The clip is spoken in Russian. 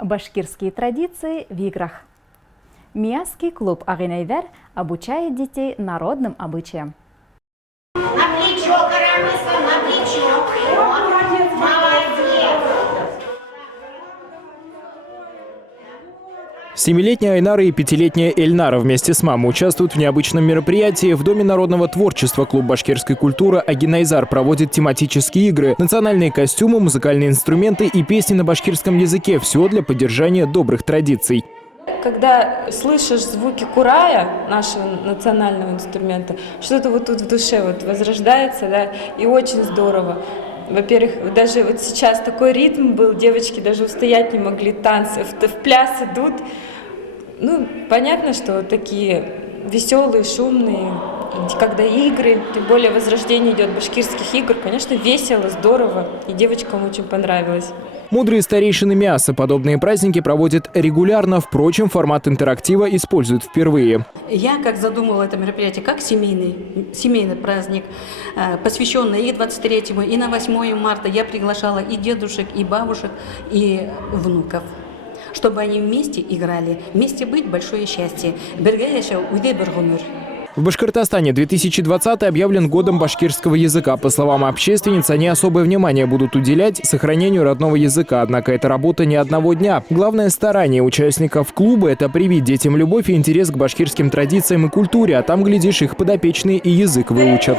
Башкирские традиции в играх. Миасский клуб «Агинайвер» обучает детей народным обычаям. На плечо, коромысло, на плечо. Молодец, молодец. 7-летняя Айнара и 5-летняя Эльнара вместе с мамой участвуют в необычном мероприятии. В Доме народного творчества клуб башкирской культуры «Агинайзар» проводит тематические игры, национальные костюмы, музыкальные инструменты и песни на башкирском языке. Все для поддержания добрых традиций. Когда слышишь звуки курая, нашего национального инструмента, что-то вот тут в душе вот возрождается, да, и очень здорово. Во-первых, даже вот сейчас такой ритм был, девочки даже устоять не могли, танцы, в пляс идут. Ну, понятно, что такие веселые, шумные, когда игры, тем более возрождение идет башкирских игр, конечно, весело, здорово, и девочкам очень понравилось. Мудрые старейшины Миаса подобные праздники проводят регулярно, впрочем, формат интерактива используют впервые. Я как задумала это мероприятие как семейный праздник, посвященный и 23-му, и на 8 марта. Я приглашала и дедушек, и бабушек, и внуков, чтобы они вместе играли. Вместе быть – большое счастье. В Башкортостане 2020 объявлен годом башкирского языка. По словам общественниц, они особое внимание будут уделять сохранению родного языка. Однако это работа не одного дня. Главное старание участников клуба – это привить детям любовь и интерес к башкирским традициям и культуре. А там, глядишь, их подопечные и язык выучат.